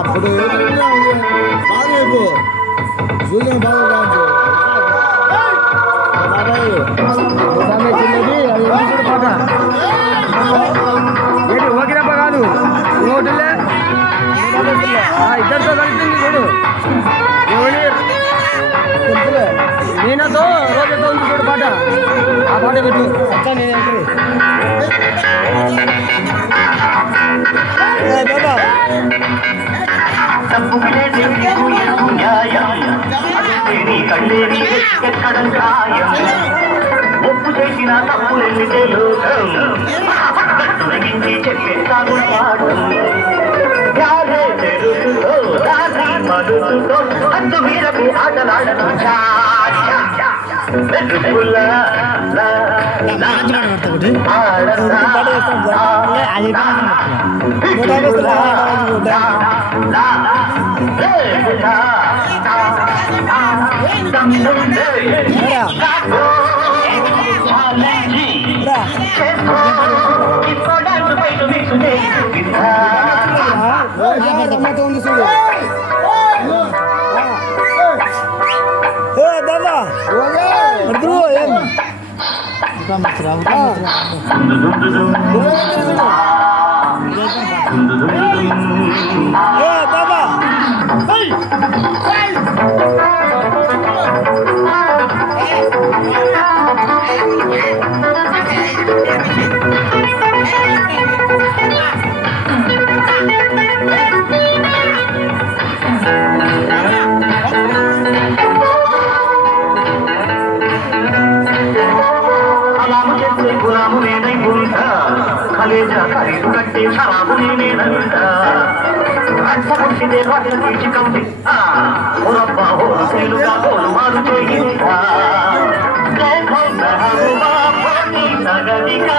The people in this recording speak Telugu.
అప్పుడు బాగా చూసిన బాగా ఓకేనప్ప కాదు హోటల్లే ఇద్దరితో కలిసింది చూడు నేనతో రోజుతో ఉంది చూడు పాట ఆ పాట పెట్టు ఒప్పు చేసిన తప్పులెన్నితే లోకం తొలగించి చెప్పేస్తాను మధుతో అందు మీరకు ఆటలాడను కలేజా ఖరీదు కట్టి షరాబు నేనేనంటా అర్థముంటిదే వాటిని తీర్చి కంపి ఓరబ్బా హోలుగా హోలు మారు చేయిందా సగదిగా